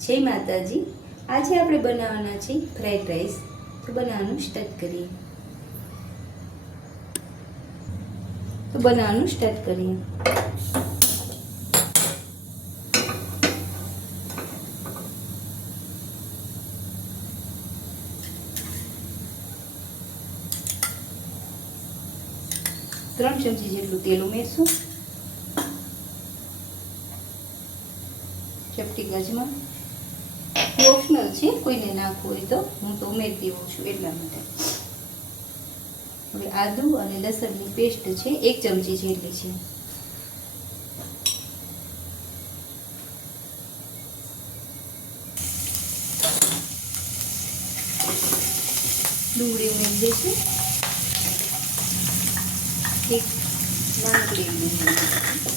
જય માતાજી। આજે આપણે બનાવવાના છે ફ્રાઈડ રાઈસ। તો બનાવવાનું સ્ટાર્ટ કરીએ। ત્રણ ચમચી જેટલું તેલ ઉમેરશું, ચપટી ગજમાં, ઓપ્શનલ છે, કોઈને નાખવું હોય તો, હું તો ઉમેરતી હોઉં છું એટલા માટે। હવે આદુ અને લસણની પેસ્ટ છે 1 ચમચી જેટલી છે। ડુંગળી ઉમેરી દઈશું, એક નાનકડી ડુંગળી।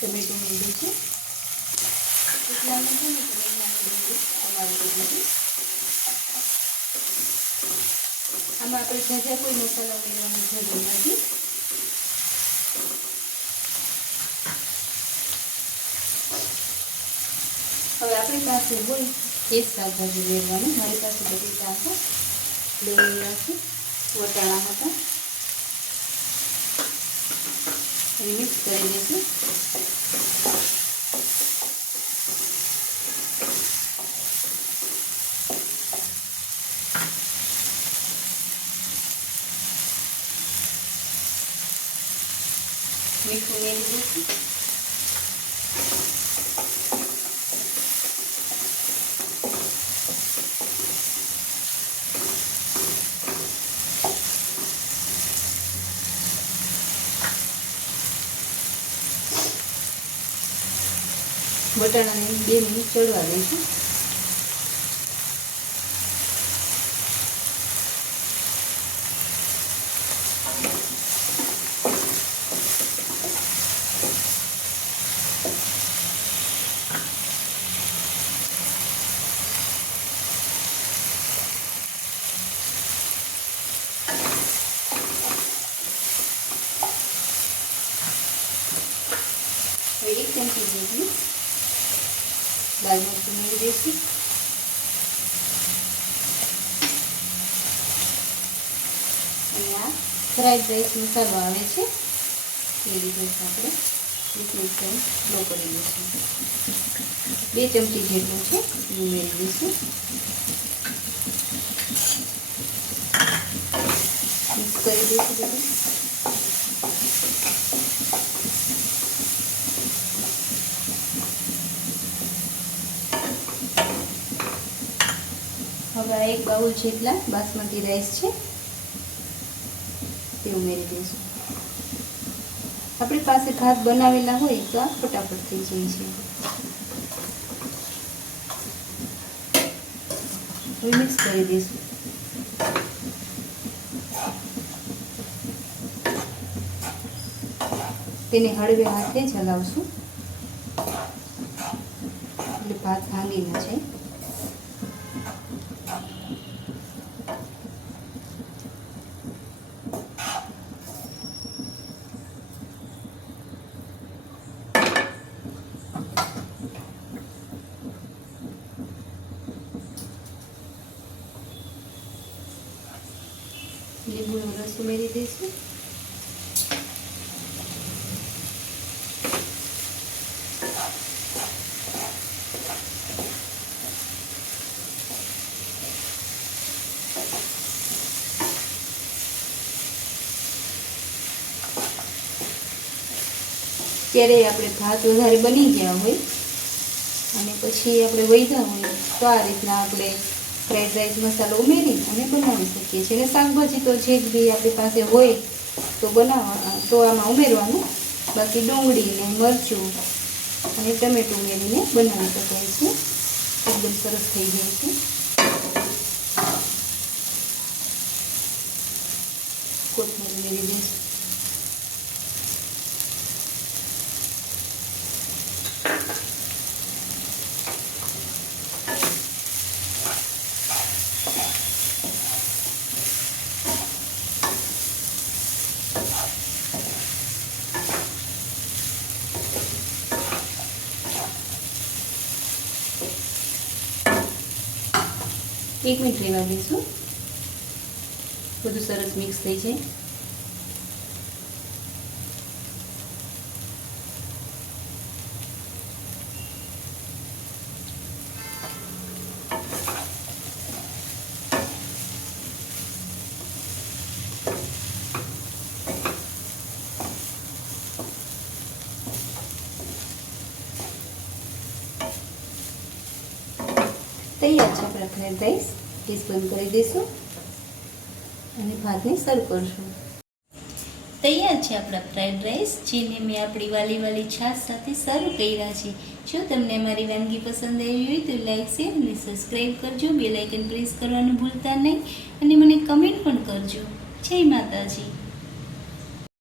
ટમેટું ઉમેરી દઈશું, આમાં આપણે ઝાઝા કોઈ મસાલા ઉમેરવાની જરૂર નથી। હવે આપણી પાસે હોય એ શાકભાજી ઉમેરવાનું। મારી પાસે બટેટા હતા, ડુંગળી હતી, વટાણા હતા, મિક્સ કરી દઈશું। મીઠું ઉમેરી દઈશું, વટાણાને 2 મિનિટ ચડવા દઈશું। હવે 1 ચમચી જેટલું લાલ મરચું ઉમેરી દઈશું, અને આ ફ્રાઈડ રાઈસ મસાલો આવે છે એ રીતે આપણે મિક્સ કરી લો કરી દઈશું। 2 ચમચી જેટલું છે ઉમેરી દઈશું, મિક્સ કરી દઈશું બધું। હવે આ 1 બાઉલ જેટલા બાસમતી રાઈસ છે તે ઉમેરી દઈશું। આપણી પાસે ભાત બનાવેલા હોય તો આ ફટાફટ થઈ જાય છે। હવે મિક્સ કરી દઈશું। તેને હળવે હાથે જ હલાવશું એટલે ભાત ભાંગી ન જાય। લીંબુનો રસ ઉમેરી દઈશું, ત્યારે આપણે ભાત વધારે બની ગયા હોય અને પછી આપણે વૈધા હોય તો આ રીતના આપણે ફ્રાઈડ રાઈસ મસાલો ઉમેરી અને બનાવી શકીએ છીએ। અને શાકભાજી તો જે બી આપણી પાસે હોય તો આમાં ઉમેરવાનું, બાકી ડુંગળી ને મરચું અને ટમેટું ઉમેરીને બનાવી શકાય છે। એકદમ સરસ થઈ જાય છે। કોથમીર ઉમેરી દઈશું, 1 મિનિટ રહેવા દઈશું, બધું સરસ મિક્સ થઈ જાય. તૈયાર છે આપણા ફ્રાઈડ રાઈસ. ગેસ બંધ કરી દઈશું અને ભાતને સર્વ કરશું. તૈયાર છે આપણા ફ્રાઈડ રાઈસ, જેને મેં આપણી વાલી છાશ સાથે સર્વ કર્યા છે. જો તમને અમારી વાનગી પસંદ આવી હોય તો લાઈક, શેર અને સબસ્ક્રાઈબ કરજો. બેલ આઇકન પ્રેસ કરવાનું ભૂલતા નહીં અને મને કમેન્ટ પણ કરજો. જય માતાજી.